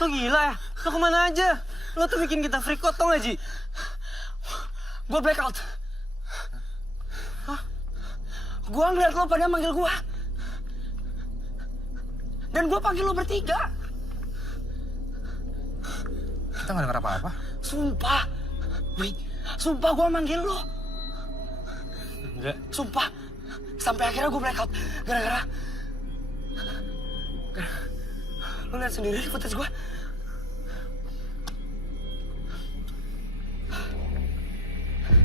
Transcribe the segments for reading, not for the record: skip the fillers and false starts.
Lo gila ya? Lo kemana aja? Lo tuh bikin kita freak out, tau gak, Ji? Gue blackout. Hah? Gue ngeliat lo pada manggil gue. Dan gue panggil lo bertiga. Kita nggak dengar apa-apa. Sumpah. Wih, sumpah gue manggil lo. Enggak. Sumpah. Sampai akhirnya gue blackout. Gara-gara... Lo lihat sendiri footage gue.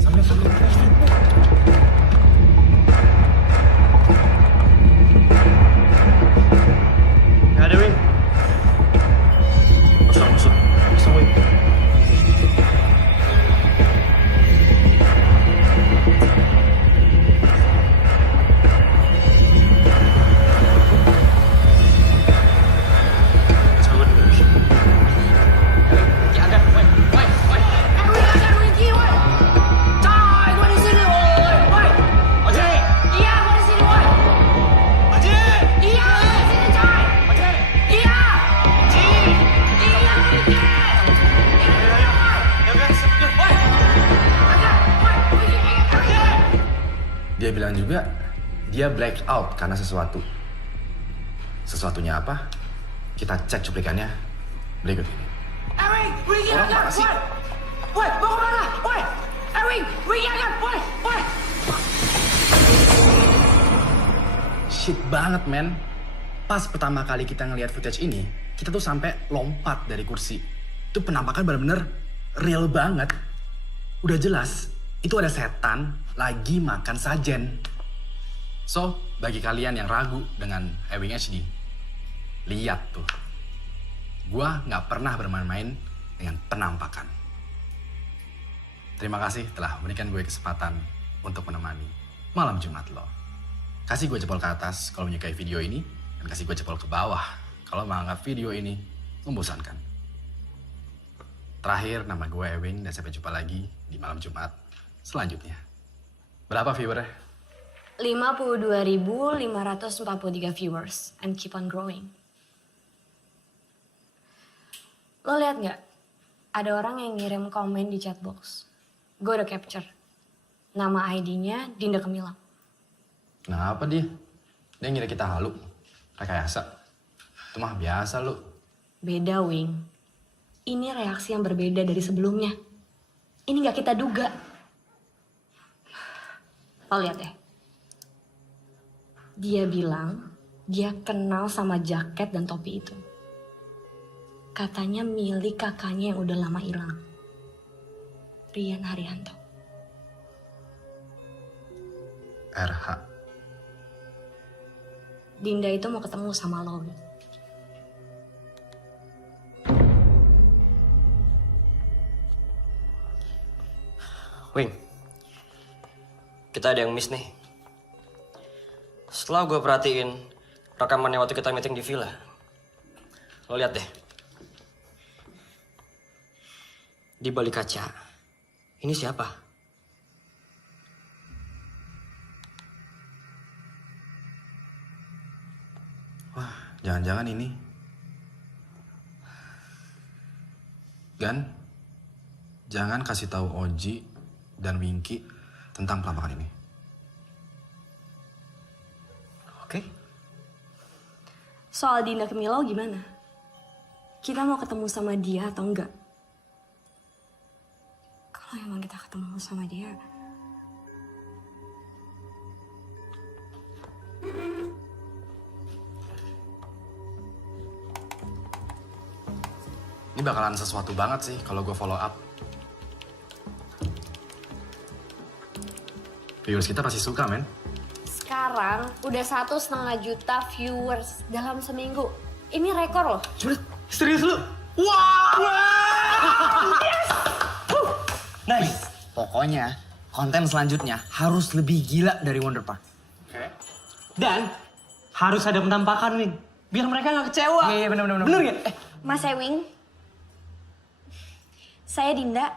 Sambil. Gak ada, Wing. Kosong, Wing. Dia bilang juga dia black out karena sesuatu. Sesuatunya apa? Kita cek cuplikannya berikut ini. Wing, Orang mana sih? Woi, mau kemana? Woi, Wing, jangan, woi. Shit banget, men. Pas pertama kali kita ngelihat footage ini, kita tuh sampai lompat dari kursi. Itu penampakan bener-bener real banget. Udah jelas, itu ada setan lagi makan sajen. So, bagi kalian yang ragu dengan Ewing HD, lihat tuh. Gua nggak pernah bermain-main dengan penampakan. Terima kasih telah memberikan gue kesempatan untuk menemani malam Jumat lo. Kasih gue jempol ke atas kalau menyukai video ini, dan kasih gue jempol ke bawah kalau menganggap video ini membosankan. Terakhir, nama gue Ewing, dan sampai jumpa lagi di malam Jumat selanjutnya. Berapa viewernya? 52.543 viewers and keep on growing. Lo lihat nggak? Ada orang yang ngirim komen di chat box. Gue udah capture. Nama ID-nya Dinda Kemilang. Kenapa dia? Dia ngira kita halu, rekayasa. Itu mah biasa lu. Beda, Wing. Ini reaksi yang berbeda dari sebelumnya. Ini nggak kita duga. Lo lihat deh. Dia bilang dia kenal sama jaket dan topi itu. Katanya milik kakaknya yang udah lama hilang. Rian Haryanto. RH. Dinda itu mau ketemu sama lo. Wing, kita ada yang miss nih. Setelah gue perhatiin rekamannya waktu kita meeting di villa, lo lihat deh. Di balik kaca, ini siapa? Wah, jangan-jangan ini. Gan, jangan kasih tahu Oji dan Winky tentang penampakan ini. Oke. Soal Dinda Kemilau gimana? Kita mau ketemu sama dia atau enggak? Kalau emang kita ketemu sama dia... Ini bakalan sesuatu banget sih kalau gue follow up. Viewers kita pasti suka, men. Sekarang udah 1,5 juta viewers dalam seminggu. Ini rekor loh. Serius lu? Wah! Yes! Nice. Pokoknya konten selanjutnya harus lebih gila dari Wonder Park. Oke. Dan harus ada penampakan, Wing. Biar mereka nggak kecewa. Iya, bener. Bener nggak? Mas Ewing, saya Dinda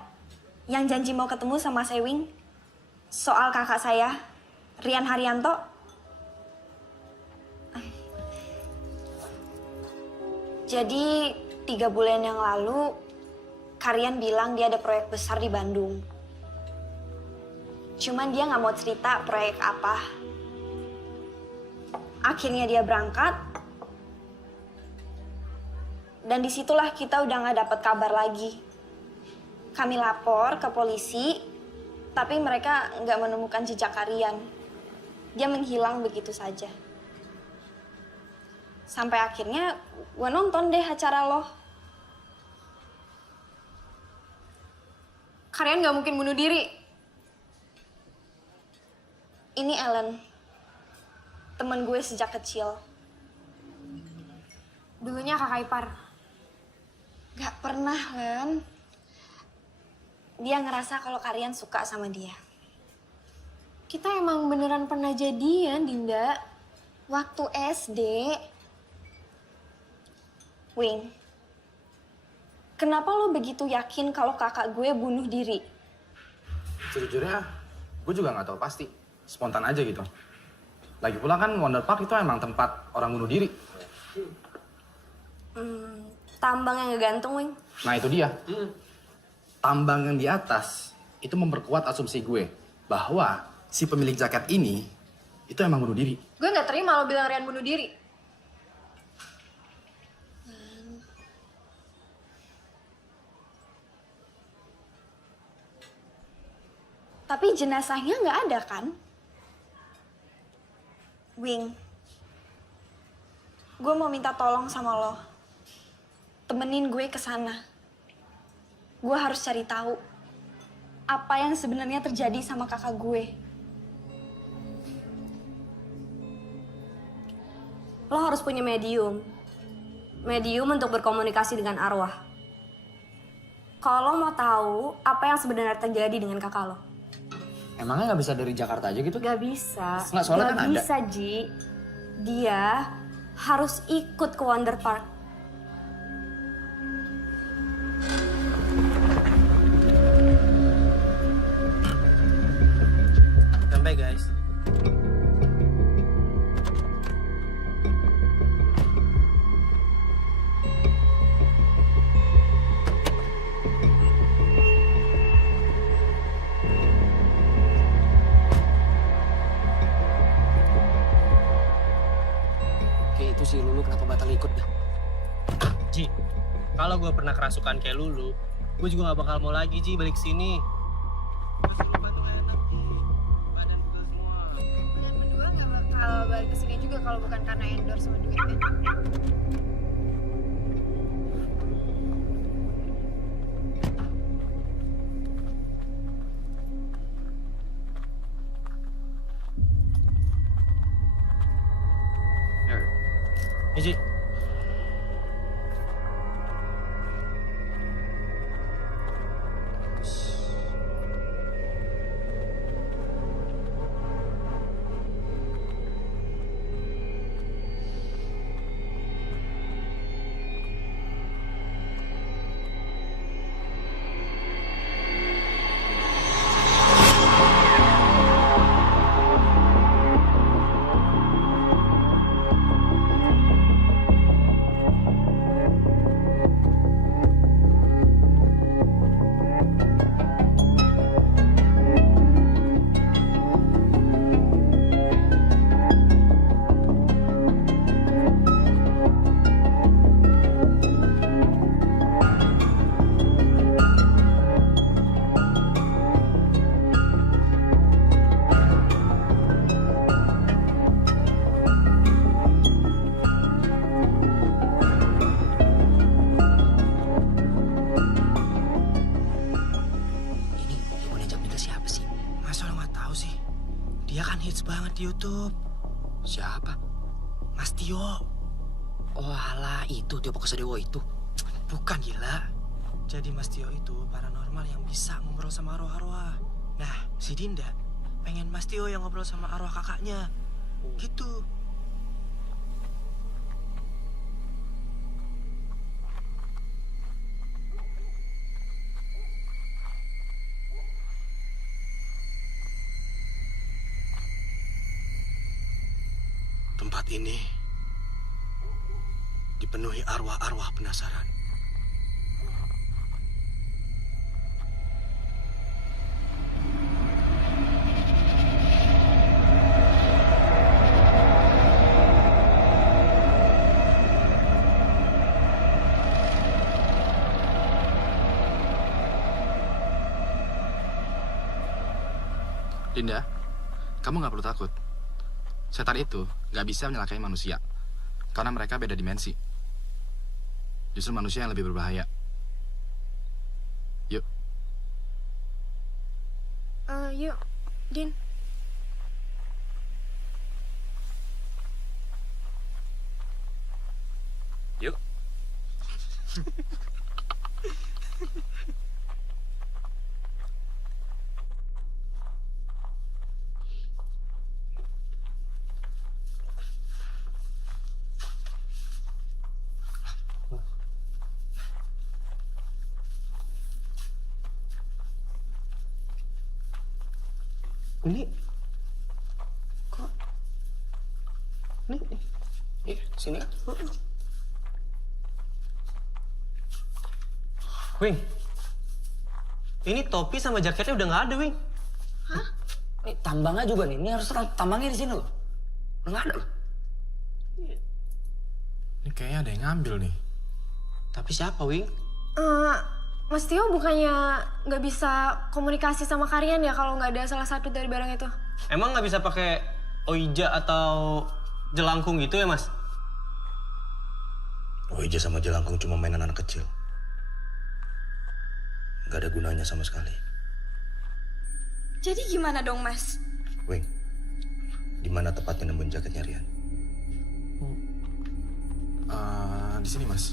yang janji mau ketemu sama Mas Ewing soal kakak saya, Rian Haryanto. Jadi 3 bulan yang lalu, Karian bilang dia ada proyek besar di Bandung. Cuman dia nggak mau cerita proyek apa. Akhirnya dia berangkat, dan disitulah kita udah nggak dapat kabar lagi. Kami lapor ke polisi, tapi mereka nggak menemukan jejak Karian. Dia menghilang begitu saja. Sampai akhirnya gue nonton deh acara lo. Karian nggak mungkin bunuh diri. Ini Ellen, temen gue sejak kecil. Dulunya kakak ipar. Gak pernah, Len. Dia ngerasa kalau Karian suka sama dia. Kita emang beneran pernah jadian, Dinda. Waktu SD. Wing, kenapa lo begitu yakin kalau kakak gue bunuh diri? Sejujurnya, gue juga nggak tahu pasti. Spontan aja gitu. Lagi pula kan Wonder Park itu emang tempat orang bunuh diri. Tambang yang ngegantung, Wing. Nah itu dia. Tambang yang di atas itu memperkuat asumsi gue bahwa si pemilik jaket ini itu emang bunuh diri. Gue nggak terima lo bilang Rian bunuh diri. Tapi jenazahnya nggak ada kan? Wing, gue mau minta tolong sama lo. Temenin gue ke sana. Gue harus cari tahu apa yang sebenarnya terjadi sama kakak gue. Lo harus punya medium. Medium untuk berkomunikasi dengan arwah. Kalau lo mau tahu apa yang sebenarnya terjadi dengan kakak lo. Emangnya nggak bisa dari Jakarta aja gitu? Gak bisa. Nggak, soalnya Gak kan ada. bisa, Ji. Dia harus ikut ke Wonder Park. Sampai guys. Oke, itu si Lulu kenapa batal ikut dah? Ji, kalau gue pernah kerasukan kayak Lulu, gue juga gak bakal mau lagi Ji balik sini. Gue suruh bantu gak enak Ji, badan pegel semua. Dan berdua nggak bakal balik kesini juga kalau bukan karena endorse sama duitnya. Ya Ji. Dia kan hits banget di YouTube. Siapa? Mas Tio. Oh alah, itu Tio Pakusadewo itu. Bukan, gila. Jadi Mas Tio itu paranormal yang bisa ngobrol sama arwah-arwah. Nah, si Dinda pengen Mas Tio yang ngobrol sama arwah kakaknya. Gitu. Tempat ini dipenuhi arwah-arwah penasaran. Dinda, kamu nggak perlu takut. Setan itu nggak bisa menyelakai manusia. Karena mereka beda dimensi. Justru manusia yang lebih berbahaya. Yuk. Yuk, Din. Yuk. Ini kok ini Sini. Wing, ini topi sama jaketnya udah nggak ada, Wing. Nih tambangnya juga nih. Ini harus tambangnya di sini loh. Udah nggak ada loh. Ini kayaknya ada yang ngambil nih. Tapi siapa, Wing? Mas Tio bukannya nggak bisa komunikasi sama kalian ya kalau nggak ada salah satu dari barang itu? Emang nggak bisa pakai oija atau jelangkung gitu ya, Mas? Oija sama jelangkung cuma mainan anak kecil. Gak ada gunanya sama sekali. Jadi gimana dong, Mas? Wing, di mana tepatnya nemuin jaketnya Rian? Di sini, Mas.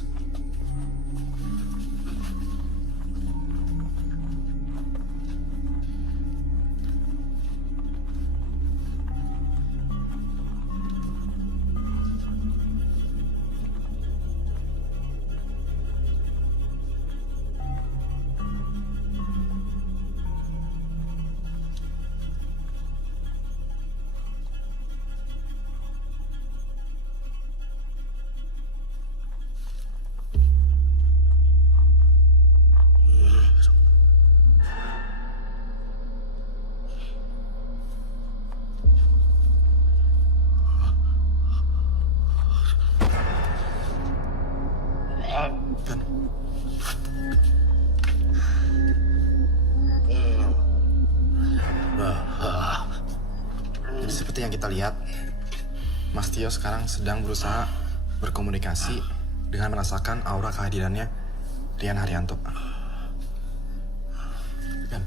Jadi seperti yang kita lihat, Mas Tio sekarang sedang berusaha berkomunikasi dengan merasakan aura kehadirannya Rian Haryanto. Kan?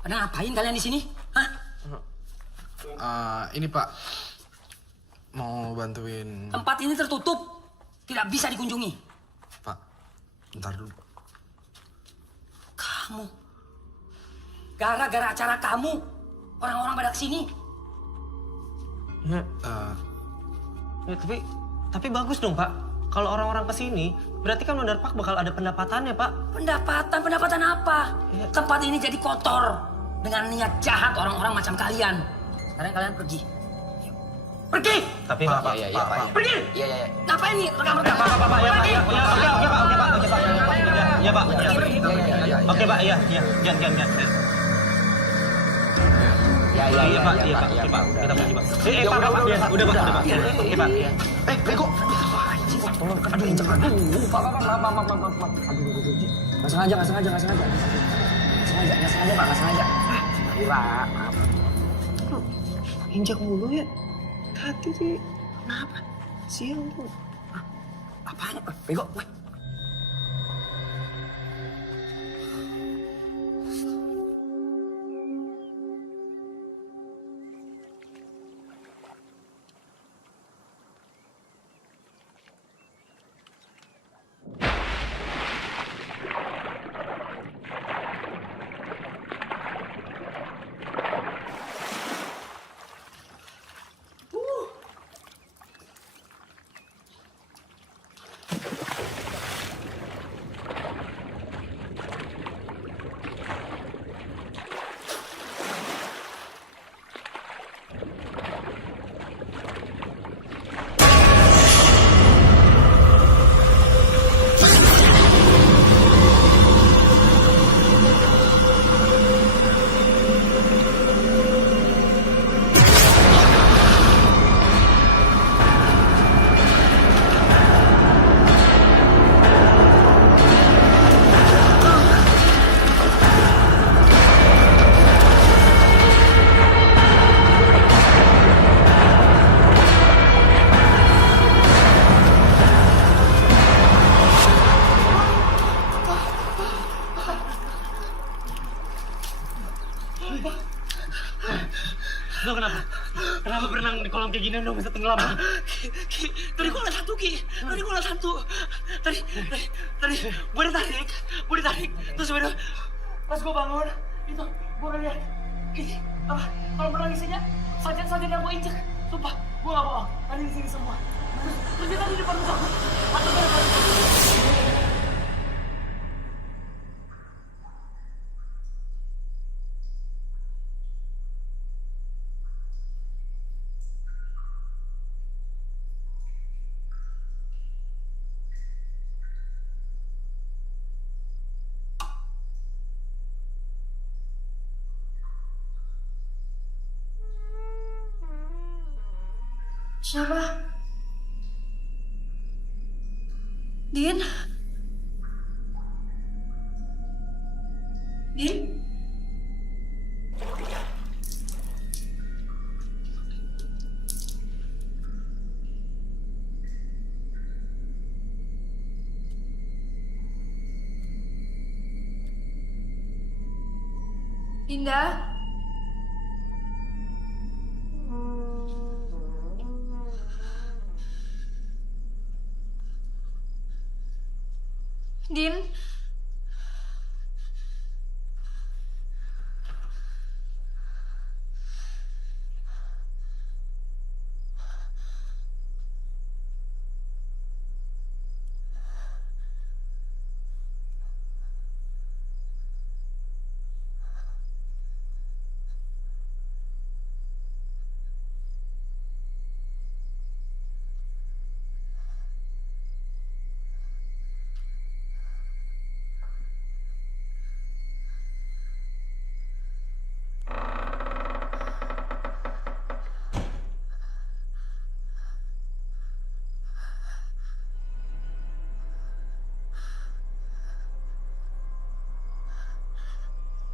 Pada ngapain kalian di sini? Hah? Ini Pak, mau bantuin Tempat ini tertutup. Tidak bisa dikunjungi. Pak. Bentar dulu. Kamu. Gara-gara acara kamu, orang-orang pada kesini. Ya, ya tapi bagus dong, Pak. Kalau orang-orang kesini, berarti kan Wonder Park bakal ada pendapatannya, Pak. Pendapatan apa? Iya. Tempat ini jadi kotor dengan niat jahat orang-orang macam kalian. Sekarang kalian pergi. Pergi! Tapi Pak, Iya, Pak. Pergi! Iya. Ngapain nih? Rekam-rekam. Pergi! Iya, Pak. Oke, Pak. Iya. Jangan. Iya, Pak. Kita pergi, Pak. Pak. Udah, Pak. Oke, Pak. Bego. Aduh, injak. Aduh, Pak. Maaf. Nggak sengaja, Pak. Nggak sengaja. Pak. Injak mulu ya. Hati sih. Kenapa? Sial tuh. Apaan? Bego. Lo kenapa? Kenapa berenang di kolam kayak gini udah bisa tenggelam? Tadi gue ngeliat hantu. Tadi gue ditarik. Terus udah pas gue bangun, itu gue ngeliat ini apa? Kalau menangis aja, sajen yang gue injek. Sumpah, gue gak bohong. Tadi di sini semua. Terus dia tadi di depan muka gue. Atau gue depan. Siapa? Din? Din? Dinda? Din?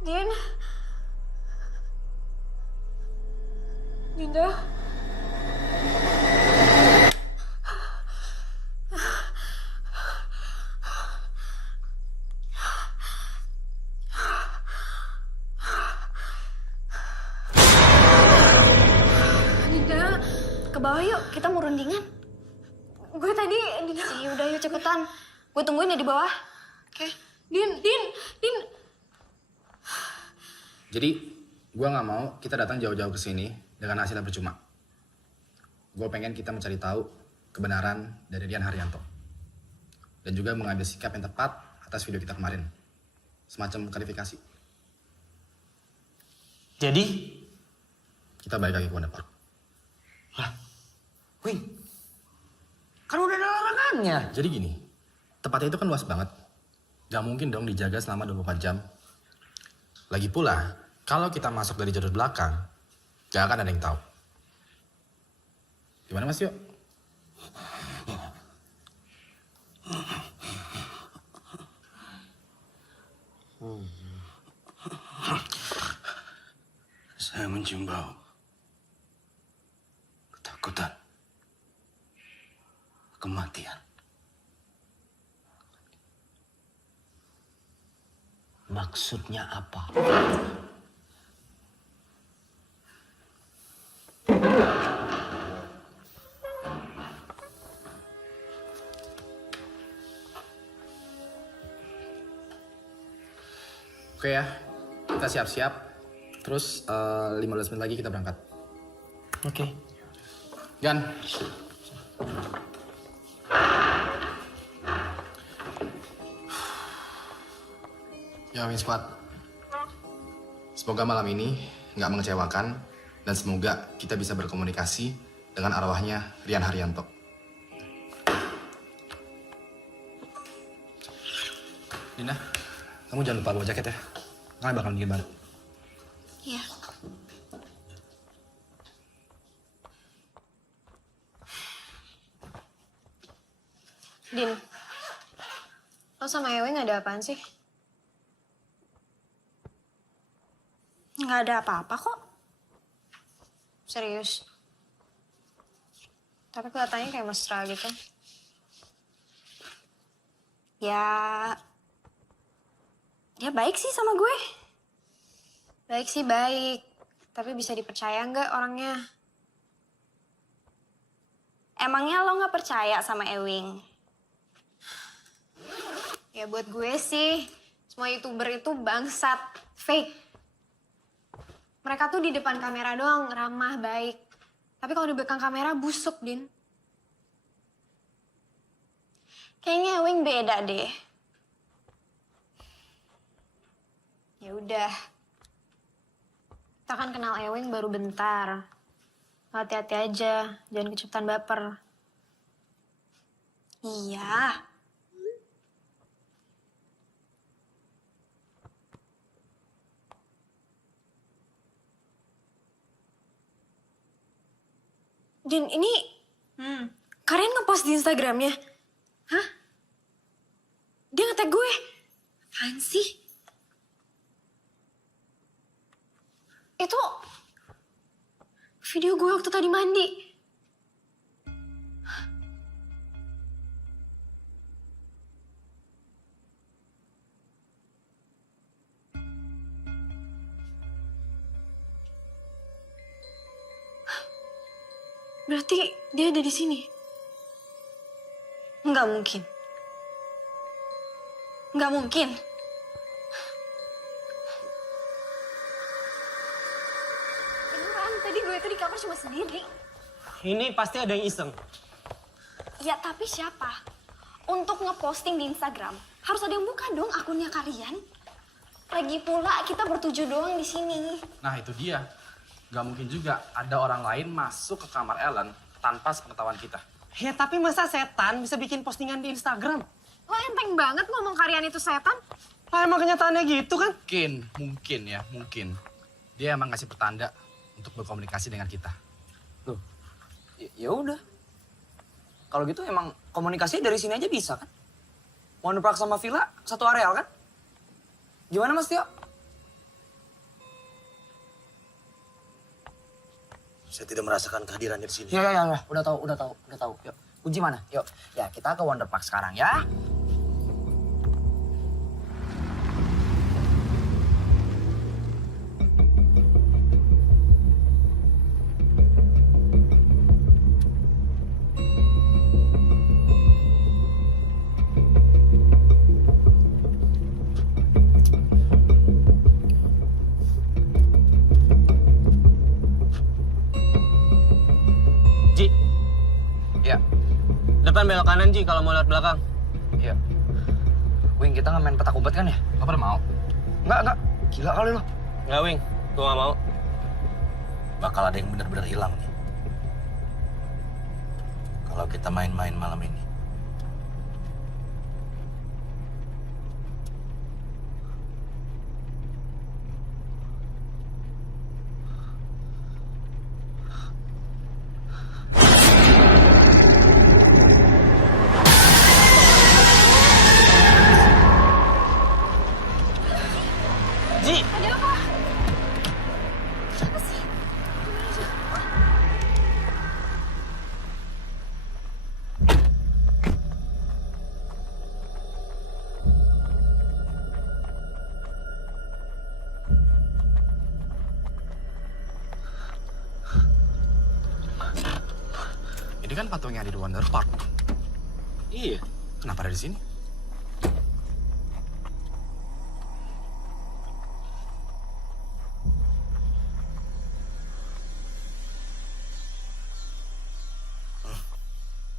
Din? Dinda? Dinda, ke bawah yuk, kita mau rundingan. Gue tadi, Dinda. Udah yuk cepetan. Gue tungguin ya di bawah. Oke. Din. Jadi, gue nggak mau kita datang jauh-jauh ke sini dengan hasil yang percuma. Gue pengen kita mencari tahu kebenaran dari Rian Haryanto. Dan juga mengambil sikap yang tepat atas video kita kemarin. Semacam klarifikasi. Jadi, Kita balik lagi ke Wonder Park. Win, kan udah ada larangannya. Jadi gini, tempatnya itu kan luas banget. Gak mungkin dong dijaga selama 24 jam. Lagi pula, kalau kita masuk dari jalur belakang, gak akan ada yang tahu. Gimana Mas Yo? Saya mencium bau. Ketakutan. Kematian. Maksudnya apa? Oke ya, kita siap-siap. Terus 15 menit lagi kita berangkat. Oke. Gan. Ya, Wing Squad. Semoga malam ini nggak mengecewakan dan semoga kita bisa berkomunikasi dengan arwahnya Rian Haryanto. Dina, kamu jangan lupa bawa jaket ya. Karena bakal dingin banget. Iya. Din, lo sama Ewing ada apaan sih? Nggak ada apa-apa kok. Serius. Tapi kelihatannya kayak mesra gitu. Ya, dia baik sih sama gue. Baik sih baik, tapi bisa dipercaya nggak orangnya? Emangnya lo nggak percaya sama Ewing? Ya buat gue sih, semua YouTuber itu bangsat, fake. Mereka tuh di depan kamera doang ramah, baik. Tapi kalau di belakang kamera busuk, Din. Kayaknya Ewing beda deh. Ya udah. Kita kan kenal Ewing baru bentar. Hati-hati aja, jangan kecepatan baper. Iya. Din, ini Karen ngepost di Instagramnya. Hah? Dia nge-tag gue. Apaan sih? Itu video gue waktu tadi mandi. Berarti dia ada di sini. Nggak mungkin. Nggak mungkin. Beneran, tadi gue itu di kamar cuma sendiri. Ini pasti ada yang iseng. Ya tapi siapa? Untuk ngeposting di Instagram, harus ada yang buka dong akunnya kalian. Lagi pula kita bertujuh doang di sini. Nah itu dia. Gak mungkin juga ada orang lain masuk ke kamar Ellen tanpa sepengetahuan kita. Ya tapi masa setan bisa bikin postingan di Instagram? Lo enteng banget ngomong Karian itu setan. Lah emang kenyataannya gitu kan? Mungkin. Dia emang ngasih pertanda untuk berkomunikasi dengan kita. Loh, ya udah. Kalau gitu emang komunikasi dari sini aja bisa kan? Wonderpark sama Villa satu areal kan? Gimana Mas Tio? Saya tidak merasakan kehadirannya di sini. Ya. Udah tahu. Yuk, kunci mana? Yuk. Ya, kita ke Wonderpark sekarang ya. Ji, Ya, depan belok kanan Ji kalau mau lihat belakang. iya. Wing, kita nggak main petak umpet kan ya? Lo pada mau? Enggak. Gila kali lo. Nggak, Wing. Gue nggak mau. Bakal ada yang benar-benar hilang nih. Kalau kita main-main malam ini. Ji, Ini kan patung yang ada di Wonderpark. iya. Kenapa ada di sini?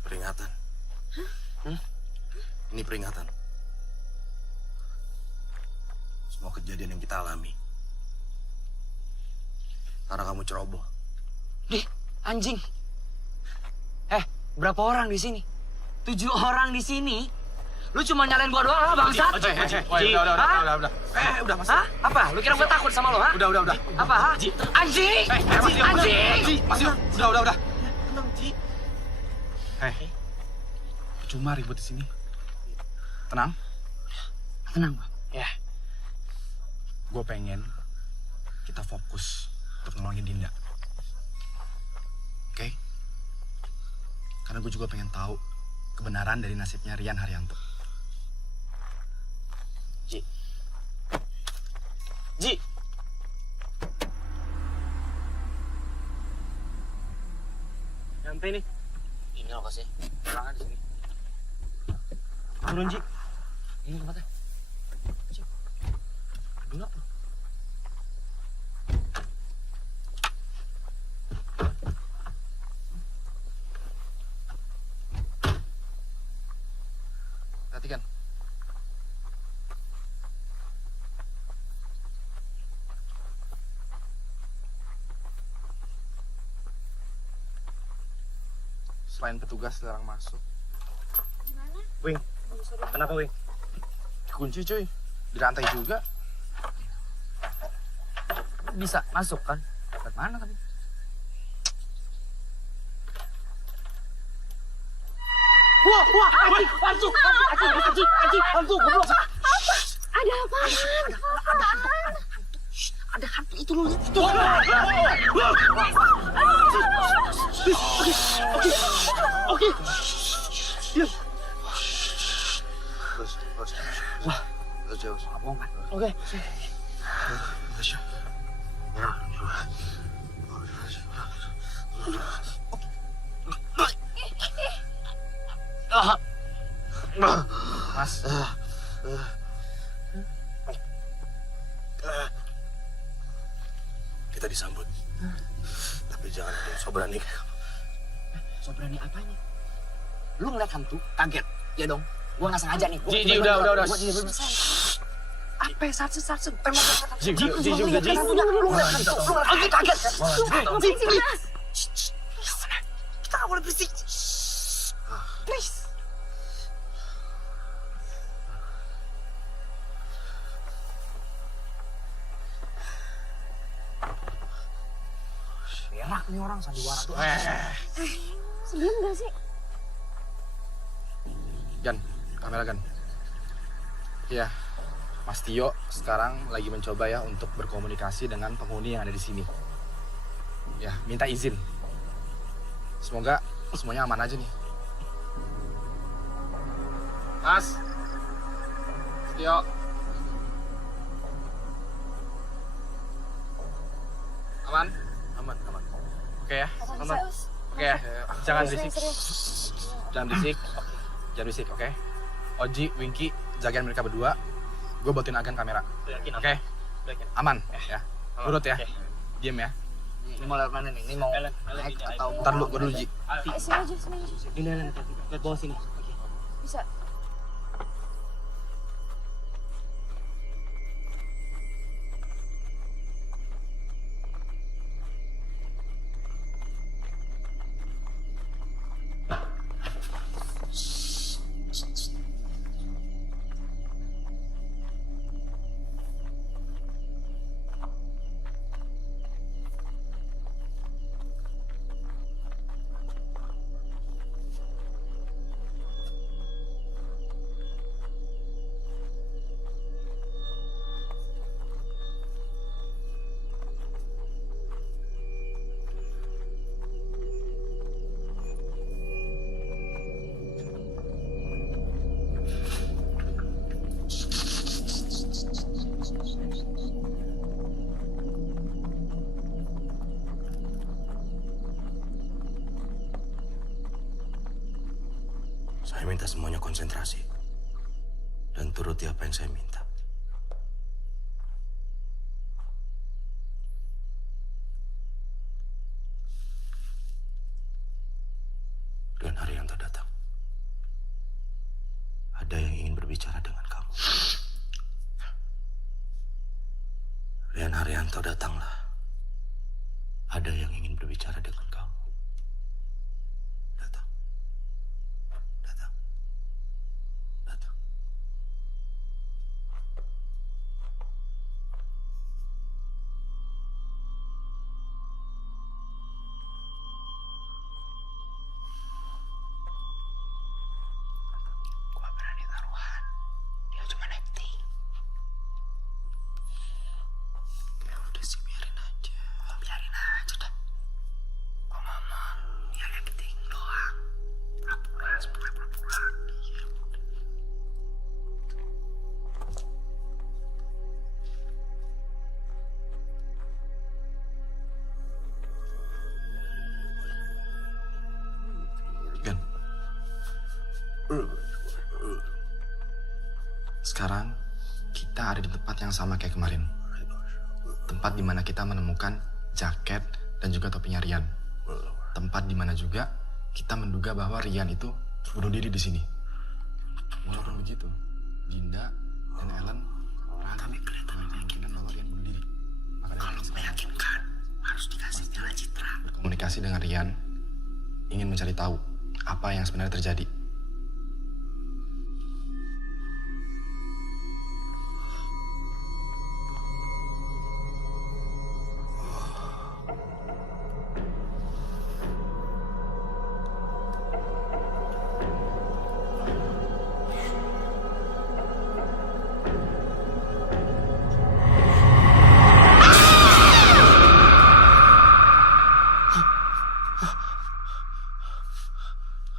Peringatan. Ini peringatan. Semua kejadian yang kita alami. Karena kamu ceroboh. Dih, anjing. Berapa orang di sini? 7 orang di sini. Lu cuma nyalain gua doang, bangsat. Udah, Mas. Hah? Apa? Lu kira gua takut sama lo, ha? Udah. Apa, ha? Anjing! Anjing! Mas, udah. Tenang, Ji. Cuma ribut di sini. Tenang. Tenang, Bang. Ya. Gue pengen kita fokus untuk nolongin Dinda. Oke? Karena gue juga pengen tahu kebenaran dari nasibnya Rian Haryanto. Ji. Santai nih. Ini lokasi. Pulang di sini. Turun, Ji. Ini tempatnya. Ji. Gelap loh. Perhatikan. Selain petugas dilarang masuk. Wing. Kenapa, Wing? Kunci cuy. Di rantai juga. Bisa masuk kan? Ke mana tapi? Ada apa? Ada hantu itu loh. Oke. Oke. Mas. Kita disambut. Tapi jangan ada yang so berani kayak kamu. So berani apanya? Lu ngeliat hantu, kaget. Ya dong. Gua nggak sengaja nih. Ji, udah. Apa sarsu? Emang Ji. lu ngeliat hantu. Lu kaget. Kita nggak boleh berisik. Please. Berak nih orang sandiwara tuh. Sebelum gak sih? Gan, kamera Gan. Ya, Mas Tio sekarang lagi mencoba ya untuk berkomunikasi dengan penghuni yang ada di sini. Ya, minta izin. Semoga semuanya aman aja nih. Mas Tio. Aman? Aman. Oke ya? Aman. Oke ya? Jangan berisik. Jangan berisik, oke? Oji, Winky, jagain mereka berdua. Gue buatin Agan kamera. Oke? Aman ya? Urut ya? Diam ya? Ini mau lewat mana nih? Ini mau naik atau Ntar dulu, gue dulu Ji. Sini aja. Ini lihat bawah sini. Bisa. Saya minta semuanya konsentrasi. Dan turuti apa yang saya minta. Rian Haryanto datang. Ada yang ingin berbicara dengan kamu. Rian Haryanto datanglah. Ada yang ingin berbicara dengan kamu. Datang. Gua berani taruhan. Dia cuma acting. Ya udah sih, biarin aja dah. Sekarang kita ada di tempat yang sama kayak kemarin. Tempat di mana kita menemukan jaket dan juga topinya Rian. Tempat di mana juga kita menduga bahwa Rian itu bunuh diri di sini. Walaupun begitu, Dinda dan Ellen kami kelihatan meyakinkan bahwa Rian bunuh diri. Kalau meyakinkan, harus dikasih jalan citra. Berkomunikasi dengan Rian, ingin mencari tahu apa yang sebenarnya terjadi.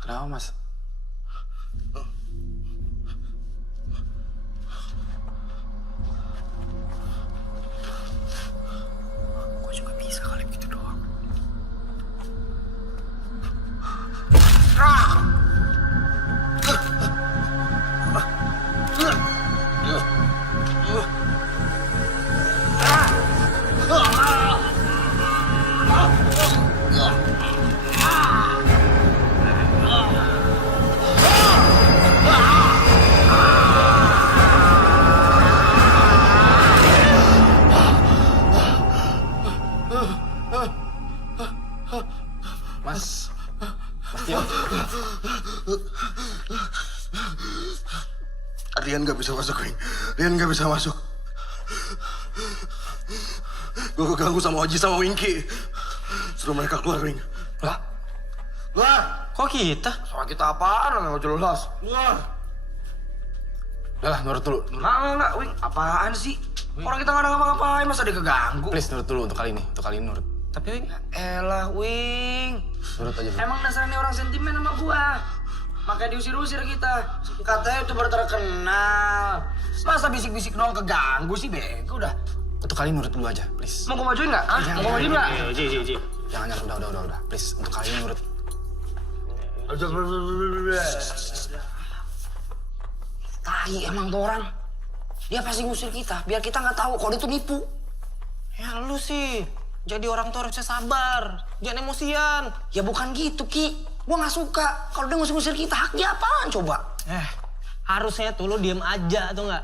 Kenapa, Mas? Gue juga bisa kali begitu doang. Mas Tio. Rian gak bisa masuk, Wing. Rian gak bisa masuk. Gue keganggu sama Oji sama Winky. Suruh mereka keluar, Wing. Lah, Keluar! kok kita? Sama kita apaan? Gak jelas. Keluar! Udah lah, nurut dulu. Enggak, Wing. Apaan sih? Orang kita nggak ada ngapa-ngapain, masa dia keganggu? Please, nurut dulu untuk kali ini. Untuk kali ini nurut. Tapi Wing, Elah, Wing. Nurut aja dulu. Emang dasarnya orang sentimen sama gua. Makanya diusir-usir kita. Katanya itu baru terkenal. Masa bisik-bisik doang keganggu sih, bego udah. Untuk kali ini nurut dulu aja, please. Mau gua majuin nggak? Ah, mau gua majuin nggak? Ji. Jangan, udah. Please, untuk kali ini nurut. Tai emang tuh orang. Dia pasti ngusir kita, biar kita nggak tahu kalau dia tuh nipu. Ya lu sih, jadi orang tuh harusnya sabar, jangan emosian. Ya bukan gitu, Ki. Gua nggak suka kalau dia ngusir-ngusir kita. Hak dia apaan coba? Harusnya tuh lu diem aja tuh nggak?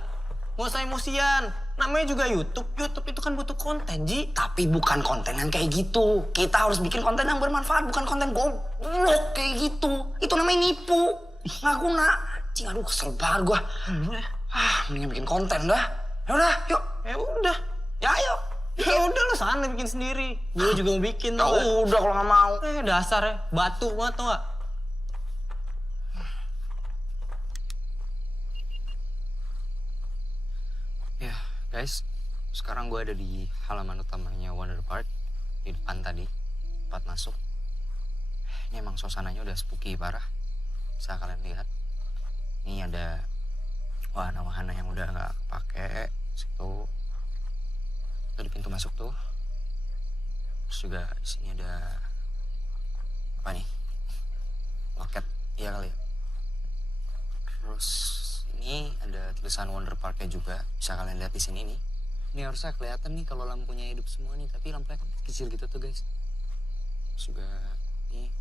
Nggak usah emosian. Namanya juga YouTube. YouTube itu kan butuh konten, Ji. Tapi bukan konten yang kayak gitu. Kita harus bikin konten yang bermanfaat, bukan konten goblok kayak gitu. Itu namanya nipu. Nggak guna. Cing, aduh kesel banget gua. Mendingan bikin konten dah. Yaudah, yuk. Ya udah. Ya ayo. Ya udah lu sana bikin sendiri. Gue juga mau bikin Ya tau nggak? udah kalau nggak mau. Dasar ya, batu banget tau nggak? ya guys, sekarang gue ada di halaman utamanya Wonder Park. Di depan tadi, tempat masuk. Ini emang suasananya udah spooky parah. Bisa kalian lihat. Ini ada wahana-wahana yang udah nggak kepake. Situ. Itu di pintu masuk tuh. Terus juga di sini ada apa nih? Loket, iya kali ya. Terus ini ada tulisan Wonder Park-nya juga. Bisa kalian lihat di sini nih. Ini harusnya kelihatan nih kalau lampunya hidup semua nih, tapi lampunya kan kecil gitu tuh guys. Terus juga nih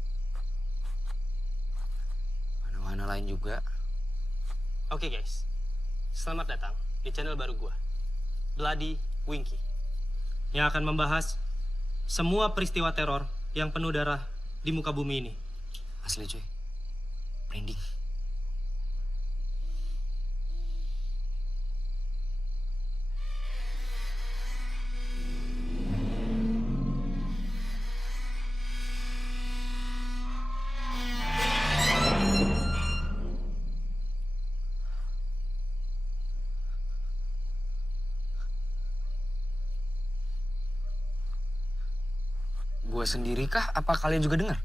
wahana-wahana lain juga. Oke guys, selamat datang di channel baru gua, Bloody Winky, yang akan membahas semua peristiwa teror yang penuh darah di muka bumi ini. Asli cuy, merinding. Gue sendiri kah? Apa kalian juga dengar?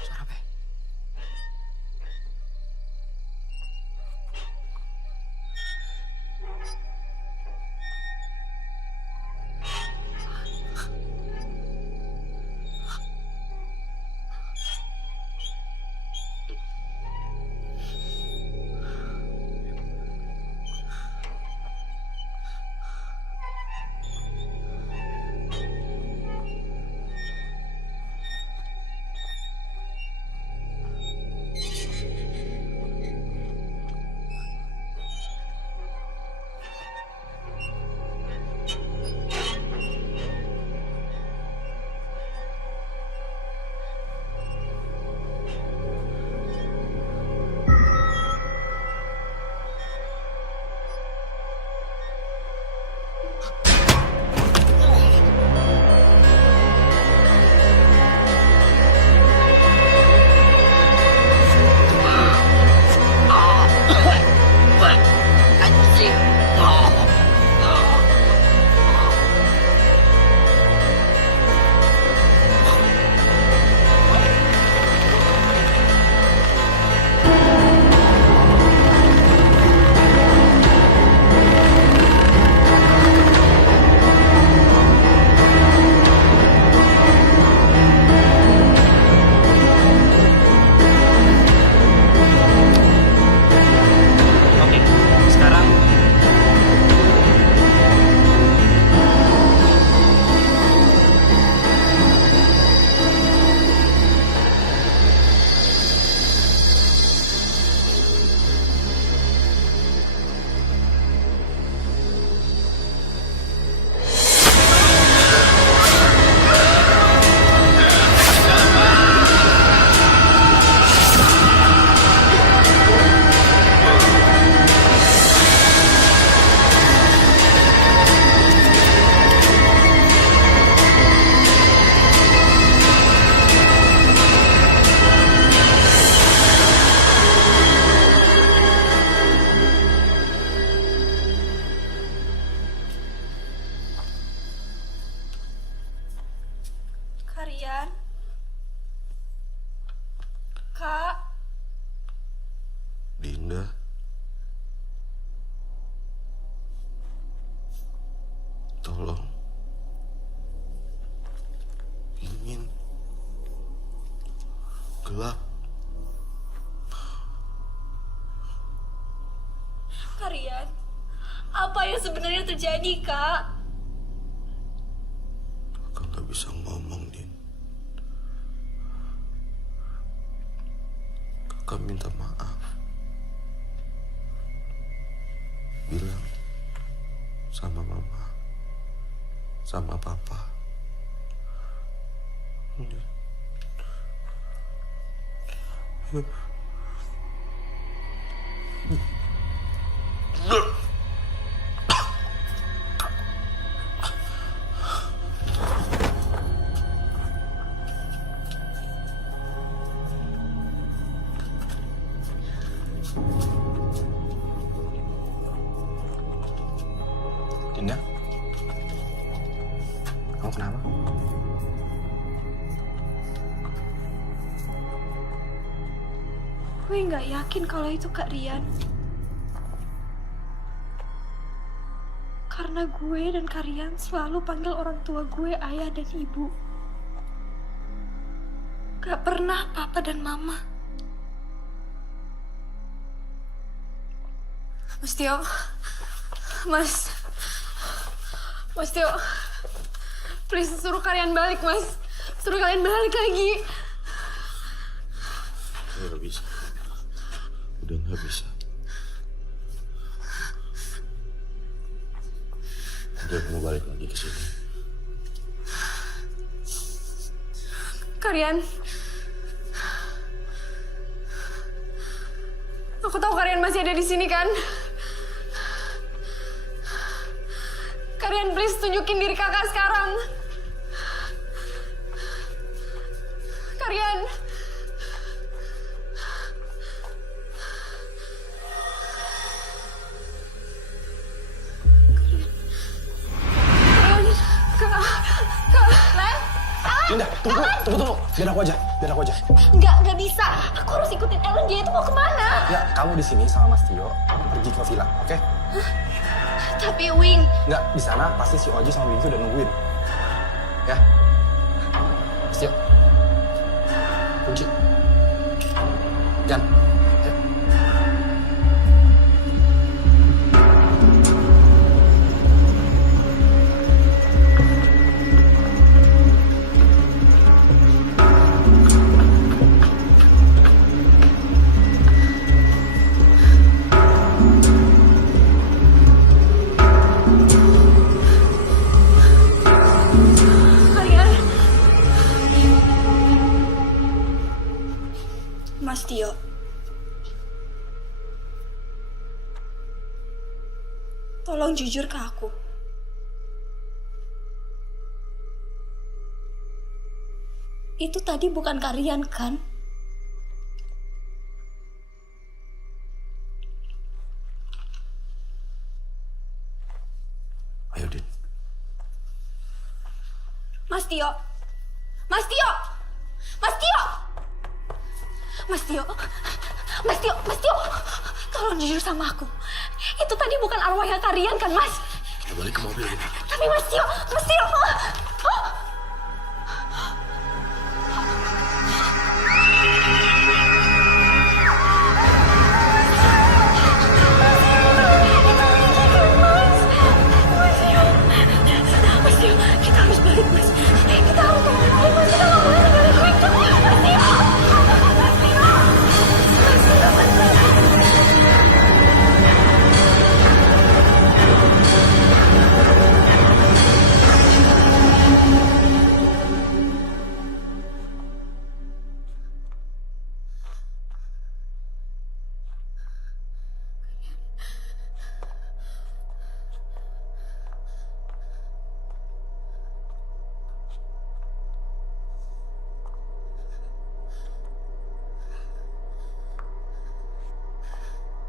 Suara apa ya? gelap. Karian, apa yang sebenarnya terjadi, Kak? Kakak nggak bisa ngomong, Din. Kakak minta maaf. Bilang sama mama, sama papa. Dinda, kamu kenapa? Gue nggak yakin kalau itu Kak Rian. Karena gue dan Kak Rian selalu panggil orang tua gue ayah dan ibu. Gak pernah papa dan mama. Mas Tio. Mas Tio. Please suruh kalian balik, Mas. Suruh kalian balik lagi. Nggak bisa. Udah nggak bisa. Udah kamu balik lagi ke sini. Kalian. Aku tahu kalian masih ada di sini kan? Kalian please tunjukin diri kakak sekarang. Kalian. Dinda, tunggu. Biar aku aja. Nggak bisa. Aku harus ikutin Ellen, dia itu mau kemana? Ya, kamu di sini sama Mas Tio pergi ke villa, oke? Tapi Wing, Nggak, di sana pasti si Oji sama Winky udah nungguin. Ya. Mas Tio. Kunci. Jan. Ayo. Kalian. Mas Tio. Tolong jujur ke aku. Itu tadi bukan Karian kan? Ayo, Din. Mas Tio. Mas Tio. Mas Tio. Mas Tio. Mas Tio. Mas Tio. Tolong jujur sama aku. Itu tadi bukan arwahnya Karian kan, Mas? Kita balik ke mobil ini. Tapi Mas Tio. Mas Tio. Mas Tio, kita harus balik, Mas. Kita harus kemana lagi, Mas? Kita nggak boleh tinggalin Wing. Mas Tio. Mas Tio. Mas Tio, Mas Tio.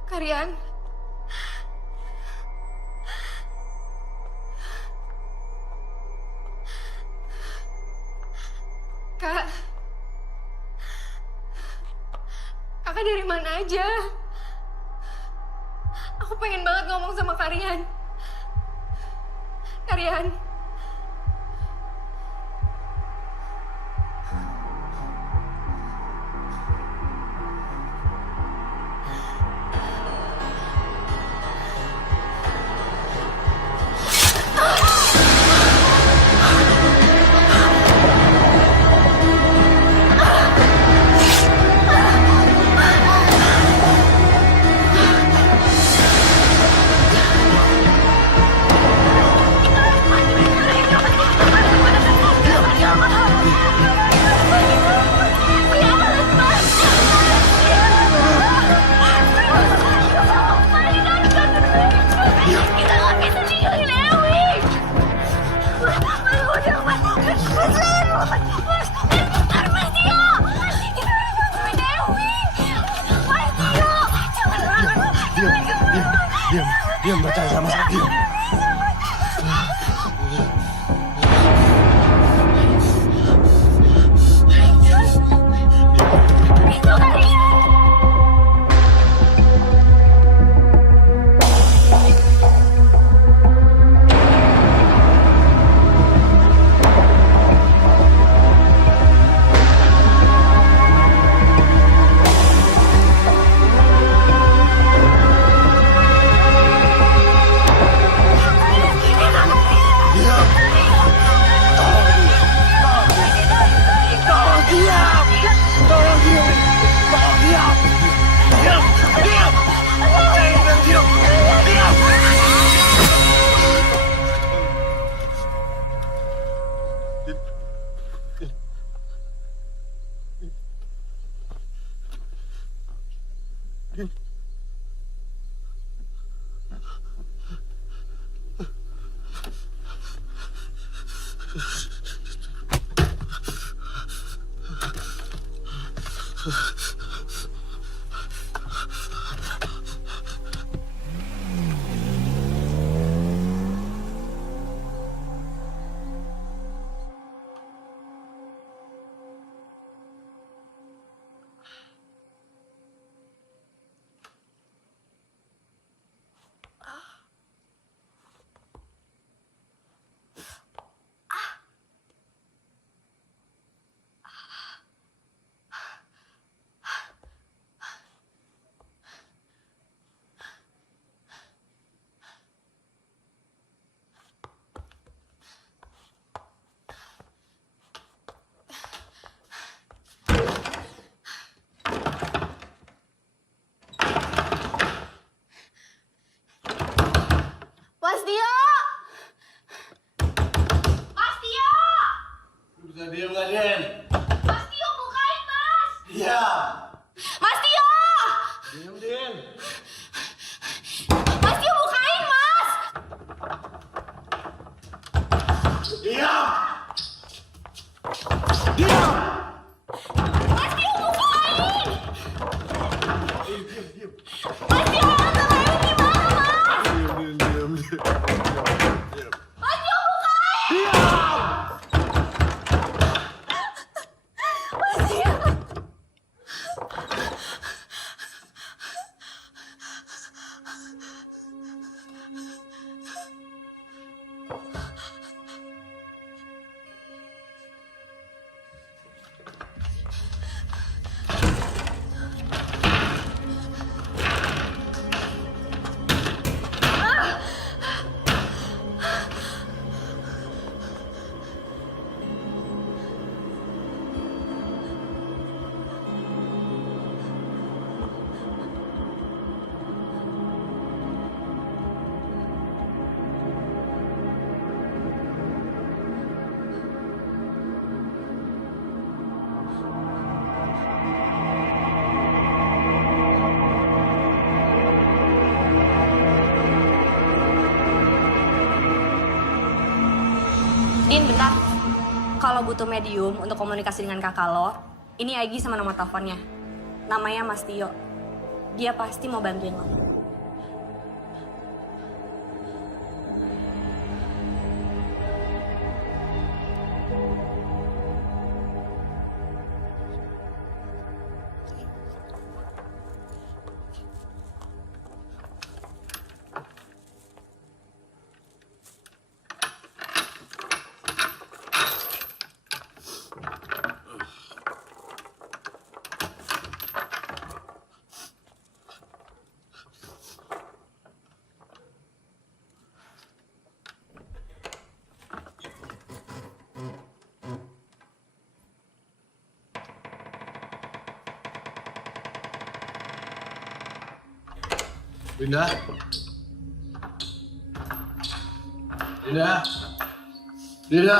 Kalian. Kak. Kakak dari mana aja? Aku pengen banget ngomong sama Karian. Karian. Diam, percaya sama saya, diam. Mas Tio! Mas Tio! Bisa diam nggak, Den? Mas Tio, bukain, Mas! Iya. Mas Tio! Diam, Den. Mas Tio, bukain, Mas! Diam. Mas Tio, bukain! Diam. Mas Tio, bukain gimana, Mas? Diam. Mas Tio, bukain! Mas Tio! Din, bentar. Kalau butuh medium untuk komunikasi dengan kakak lo, ini Egi sama nomor teleponnya. Namanya Mas Tio. Dia pasti mau bantuin lo. Dinda. Dinda. Dinda.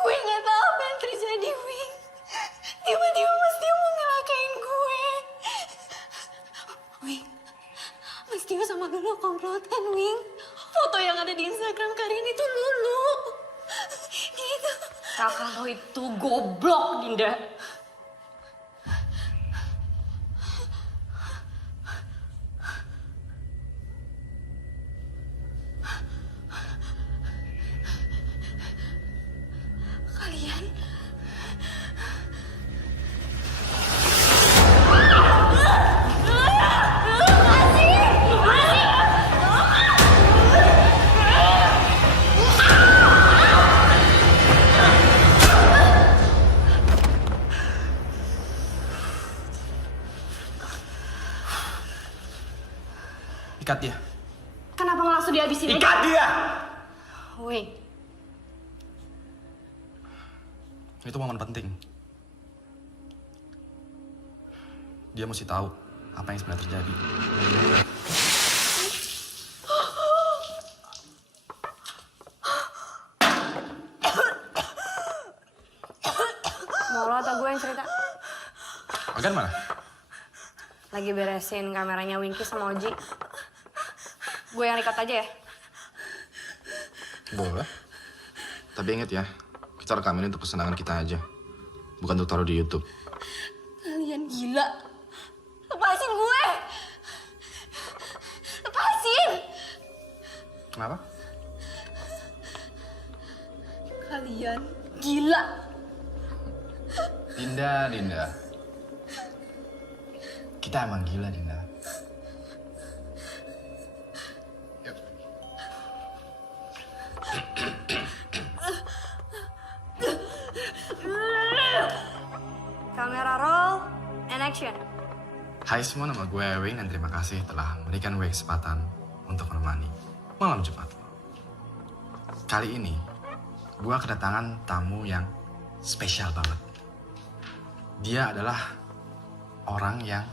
Gue nggak tahu apa yang terjadi, Wing. Tiba-tiba Mas Tio mau ngelakain gue. Wing, Mas Tio sama Lulu komplotan, Wing. Foto yang ada di Instagram Karin itu Lulu. Gitu. Kakak lo itu goblok, Dinda. Kalian Ikat dia. Kenapa nggak langsung dihabisin aja? Ikat dia! Wing, Itu momen penting. Dia mesti tahu apa yang sebenarnya terjadi. mau lo atau gue yang cerita? Agan mana? Lagi beresin kameranya Winky sama Oji. Gue yang record aja ya? Boleh. Tapi ingat ya, kita rekam ini untuk kesenangan kita aja. Bukan untuk taruh di YouTube. Kalian gila. Lepasin gue. Lepasin. Kenapa? Kalian gila. Dinda. Kita emang gila, Dinda. Yuk. Kamera roll and action. Hai semua, nama gue Wing dan terima kasih telah memberikan gue kesempatan untuk menemani malam Jumat. Kali ini, gue kedatangan tamu yang spesial banget. Dia adalah orang yang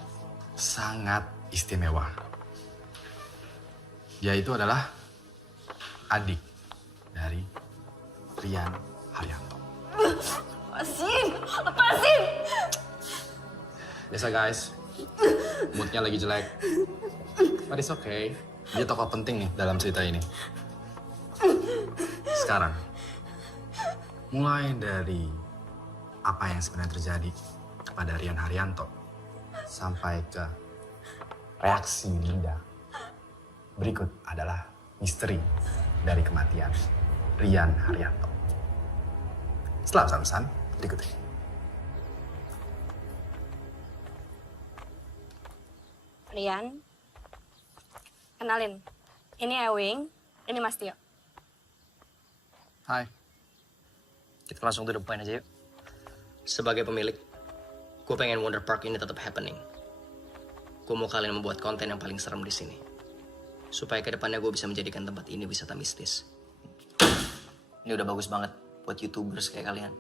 sangat istimewa. Dia itu adalah adik dari Rian Haryanto. Lepasin. Biasa guys, moodnya lagi jelek. But it's okay. Dia tokoh penting nih dalam cerita ini. Sekarang, mulai dari apa yang sebenarnya terjadi kepada Rian Haryanto sampai ke reaksi Dinda. Berikut adalah misteri dari kematian Rian Haryanto. Setelah pesan-pesan berikut ini. Rian, kenalin. Ini Ewing, ini Mas Tio. Hai. Kita langsung to the point aja yuk. Sebagai pemilik, gue pengen Wonder Park ini tetap happening. Gue mau kalian membuat konten yang paling serem di sini. Supaya kedepannya gue bisa menjadikan tempat ini wisata mistis. Ini udah bagus banget buat YouTubers kayak kalian.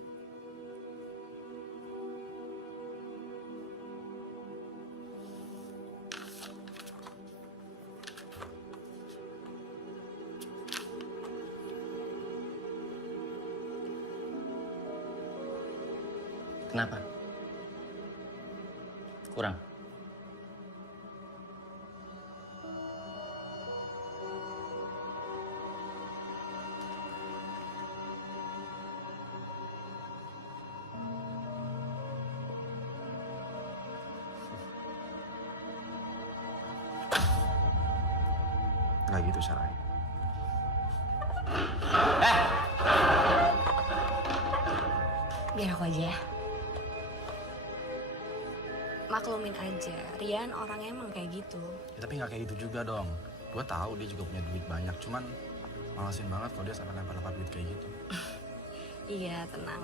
Kenapa? Kurang? Nggak gitu caranya. Biar aku aja ya. Maklumin aja, Rian orangnya emang kayak gitu. Ya, tapi nggak kayak gitu juga dong. Gue tahu dia juga punya duit banyak, cuman malesin banget kalau dia sampai lempar-lempar duit kayak gitu. Iya, tenang.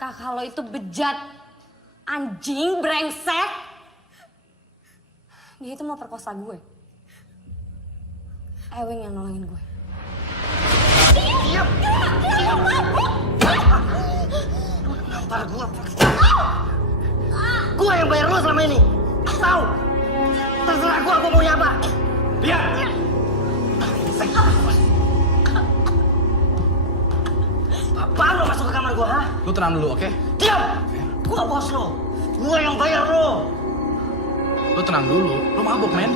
Kakak lo itu bejat. Anjing, brengsek. Dia itu mau perkosa gue. Ewing yang nolongin gue. Ntar gue yang bayar lo selama ini. Tahu? Terserah gue maunya apa. Biar. Apaan lo masuk ke kamar gue, ha? Lu tenang dulu, oke? Diam! Gue bos lo. Gue yang bayar lo. Lu tenang dulu. Lu mabuk, men.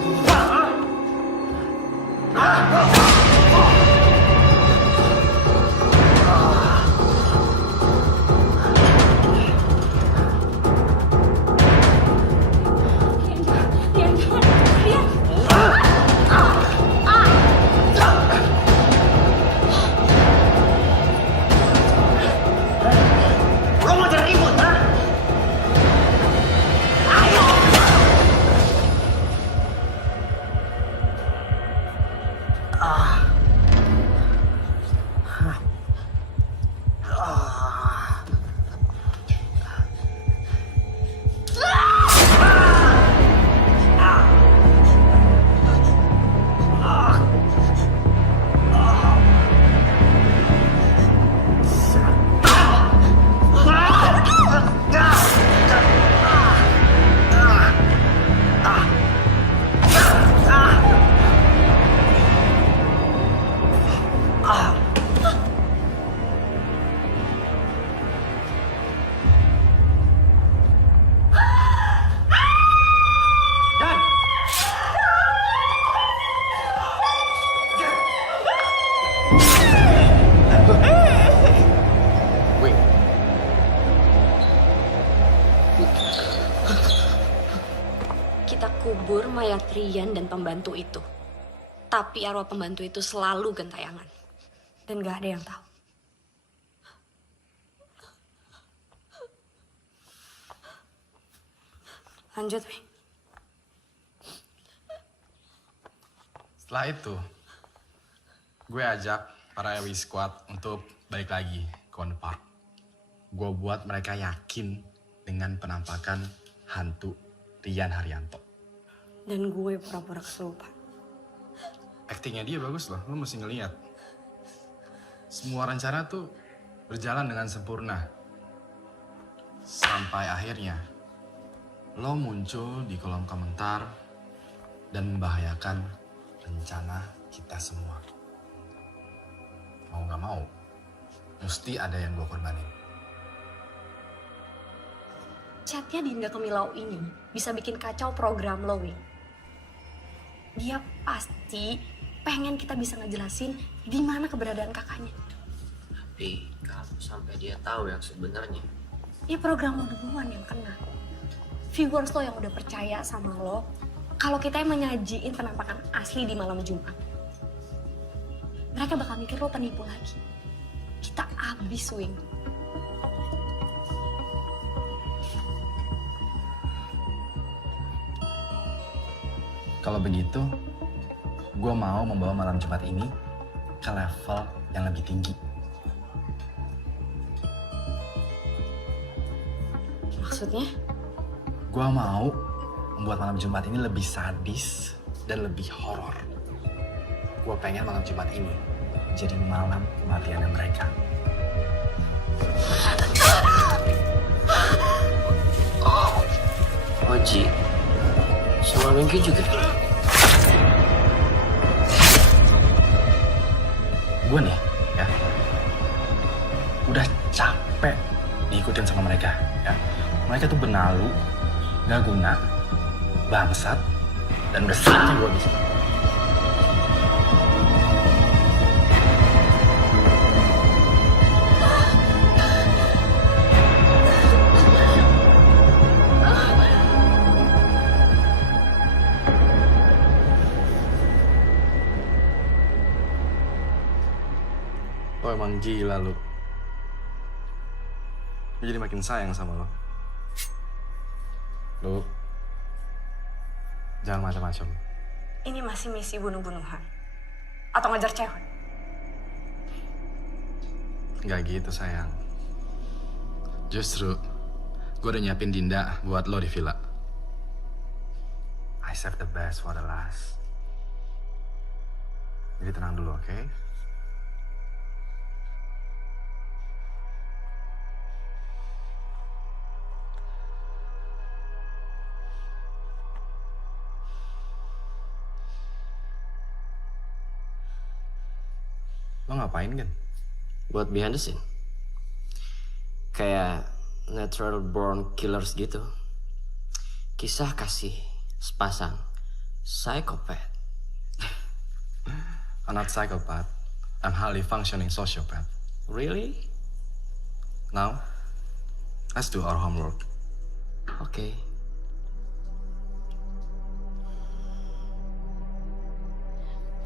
Lo mau cari ribut, ha? Ayo! Wing, Kita kubur mayat Rian dan pembantu itu. Tapi arwah pembantu itu selalu gentayangan. Dan gak ada yang tahu. Lanjut, Wing. setelah itu, gue ajak para Ewi Squad untuk balik lagi ke Wonder Park. Gue buat mereka yakin dengan penampakan hantu Rian Haryanto. Dan gue pura-pura kesurupan. Aktingnya dia bagus loh, lo mesti ngeliat. Semua rencana tuh berjalan dengan sempurna. Sampai akhirnya, lo muncul di kolom komentar dan membahayakan rencana kita semua. Mau gak mau, mesti ada yang gue korbanin. Chatnya Dinda Kemilau ini bisa bikin kacau program lo, Wing. Dia pasti pengen kita bisa ngejelasin di mana keberadaan kakaknya. Tapi kalau sampai dia tahu yang sebenarnya, Ya program lo duluan yang kena. Viewers lo yang udah percaya sama lo, kalau kita yang menyajiin penampakan asli di malam Jumat. Mereka bakal mikir lo penipu lagi. Kita abis, Wing. Kalau begitu, gue mau membawa malam Jumat ini ke level yang lebih tinggi. Maksudnya? Gue mau membuat malam Jumat ini lebih sadis dan lebih horor. Gue pengen malam Jumat ini jadi malam kematiannya mereka. Oji sama Winky juga. Gue nih, ya, udah capek diikutin sama mereka, ya. Mereka tuh benalu, gak guna, bangsat, dan udah saatnya gue bisa. Lo emang gila lu. Gue jadi makin sayang sama lo. Lu jangan macam-macam. Ini masih misi bunuh-bunuhan? Atau ngejar cewek? Gak gitu sayang. Justru gue udah nyiapin Dinda buat lo di villa. I save the best for the last. Jadi tenang dulu, oke? Lo ngapain, Gen? Buat behind the scene. Kayak natural born killers gitu. Kisah kasih sepasang psikopat. I'm not psychopath. I'm highly functioning sociopath. Really? Now, let's do our homework. Oke.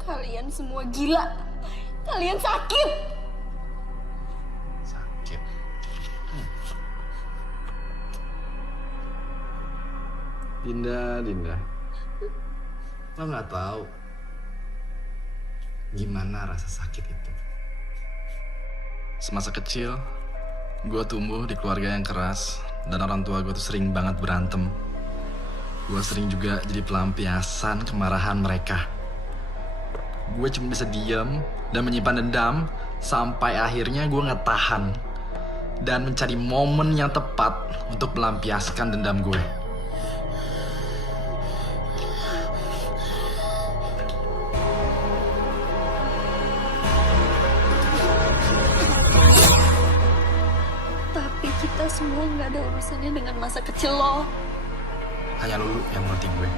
Kalian semua gila. Kalian sakit. Sakit. Dinda. Lo nggak tahu gimana rasa sakit itu. Semasa kecil, gue tumbuh di keluarga yang keras dan orang tua gue tuh sering banget berantem. Gue sering juga jadi pelampiasan kemarahan mereka. Gue cuma bisa diam dan menyimpan dendam sampai akhirnya gue nggak tahan dan mencari momen yang tepat untuk melampiaskan dendam gue. Tapi kita semua nggak ada urusannya dengan masa kecil lo. Hanya lu yang ngerti gue.